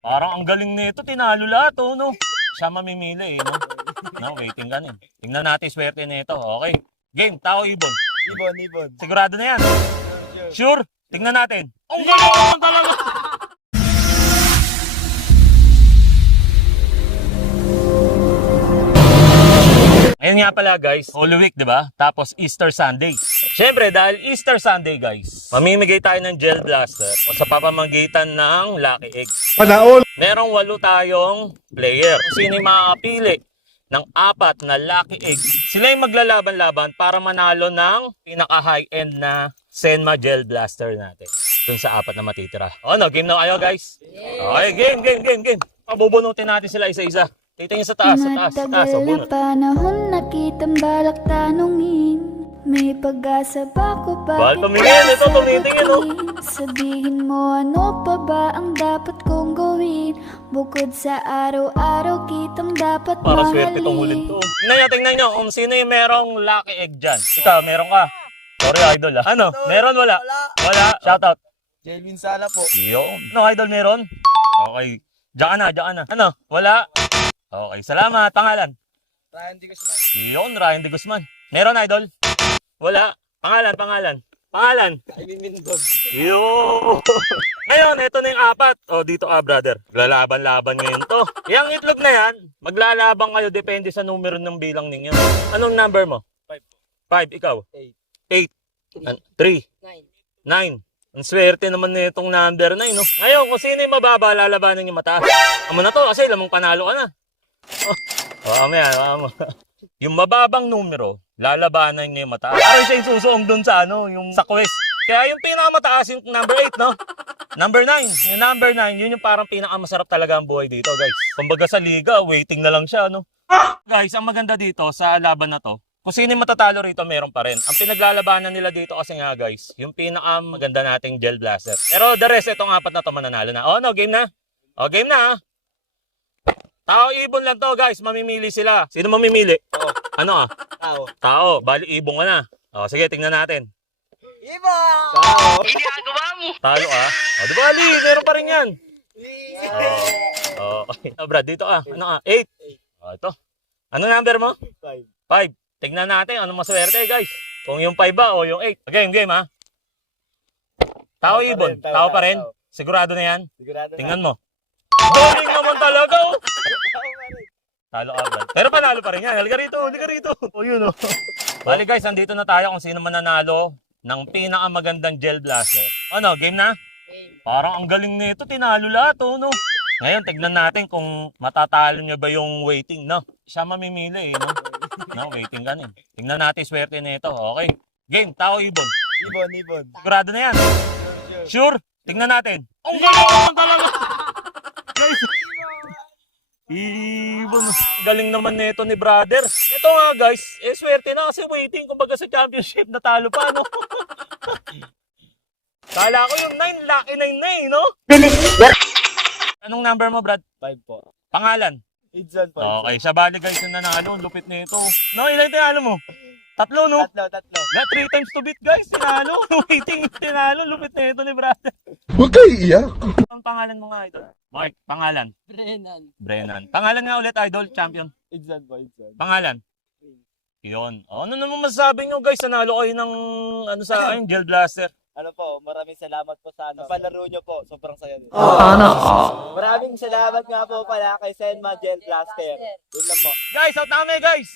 Parang ang galing nito, tinalo lahat, oh, no? Siya mamimili, no? No, waiting ka na. Tingnan natin swerte nito. Okay. Game, tao, ibon. Ibon. Sigurado na yan. Sure. Sure? Tingnan natin. Ang galing naman talaga! Ayun nga pala guys, Holy Week, di ba? Tapos Easter Sunday. Siyempre, dahil Easter Sunday guys, mamimigay tayo ng Gel Blaster o sa papamagitan ng Lucky Egg. Panaol! Merong 8 tayong player. Kung sino yung makakapili ng 4 na Lucky Egg, sila yung maglalaban-laban para manalo ng pinaka-high-end na Senma Gel Blaster natin. Dun sa 4 na matitira. O, no, game na kayo guys. Okay, game. Pabubunutin natin sila isa-isa. Titingin sa taas. Matagal na panahon nakitang balak tanungin. May pag-asa ba ko Bahal bakit pamingin, ito tumitingin, oh. Sabihin mo ano pa ba ang dapat kong gawin? Bukod sa araw-araw kitang dapat Para swerte kong huling to. Tingnan nyo kung sino yung merong Lucky Egg dyan. Ikaw, meron ka. Sorry idol, ah. Ano? Meron, wala? Wala. Shoutout. Jelvin Sala po. Yun. No, idol, meron? Okay. Diyan na. Ano? Wala? Okay, salamat. Pangalan? Ryan D. Guzman. Yun, Ryan de Guzman. Meron, idol? Wala. Pangalan? Imin Mindog. Yun. Ngayon, ito na yung 4. O, dito ka, brother. Maglalaban-laban ngayon to. Yang itlog na yan, maglalaban kayo depende sa numero ng bilang ninyo. Anong number mo? 5. Ikaw? 8. 3. 9. Ang swerte naman na itong number 9, no? Ngayon, kung sino yung mababa, lalabanan yung mataas. Amo na to, kasi lamang panalo ka na. Mamaya. Yung mababang numero, lalabanan niya yung mataas. Parang siya yung susuong dun sa yung sa quest. Kaya yung pinakamataas yung number 8, no? Number 9. Yung number 9, yun yung parang pinakamasarap talaga ang buhay dito, guys. Kumbaga sa liga, waiting na lang siya, no? Guys, ang maganda dito sa laban na to, kung sino yung matatalo rito, meron pa rin. Ang pinaglalabanan nila dito kasi nga, guys, yung pinakamaganda nating Gel Blaster. Pero the rest, itong 4 na to mananalo na. Oh, no, game na. Oh, game na, ha? Tao, ibon lang to, guys. Mamimili sila. Sino mamimili? Oo. Ano, Tao. Bali, ibon ka na. O, sige, tingnan natin. Ibon! Talo, O, di bali, meron pa rin yan. Okay. Brad, dito, Ano, 8. O, ito. Ano number mo? 5. Tingnan natin, ano maswerte, guys. Kung yung 5 ba o yung 8. Game, ha? Tao, ibon. Tao pa rin. Sigurado na yan. Tingnan mo. Galing naman talaga, oh. Talo ka, Brad. Pero panalo pa rin yan. Halika rito. O, yun, oh. Bali, guys, andito na tayo kung sino man nanalo ng pinakamagandang Gel Blaster. Ano, game na? Parang ang galing nito, tinalo lahat, oh, no? Ngayon, tignan natin kung matatalo niya ba yung waiting, no? Siya mamimili, no? No, waiting ka na. Tingnan natin swerte nito. Okay. Game, tao, ibon. Ibon. Sigurado na yan. Sure? Tingnan natin. Ang galing naman talaga. Guys. Ibon. Galing naman nito ni brother. Ito nga, guys. Swerte na kasi waiting. Kumbaga sa championship, natalo pa, no? Kala ko yung 9, lucky 9 na no? Anong number mo, Brad? 5 po. Pangalan? Idzon po. Okay, siya bali guys yung nanalo. Lupit nito. No, ilan tinalo mo? 3, no? Tatlo. Na 3 times to beat, guys. Tinalo. Waiting, tinalo. Lupit nito ni brother. Huwag kayo iyak! Ang pangalan mo nga, idol? Mark, pangalan? Brennan. Pangalan nga ulit, idol, champion. Idzon. Pangalan? Yun. Ano naman masasabi nyo, guys? Nanalo kayo ng sa akin, Gel Blaster. Ano po, maraming salamat po sa palaro nyo po. Sobrang saya nito. Maraming salamat nga po pala kay Senma Gel Blaster. Yun lang po. Guys, out na kami, guys!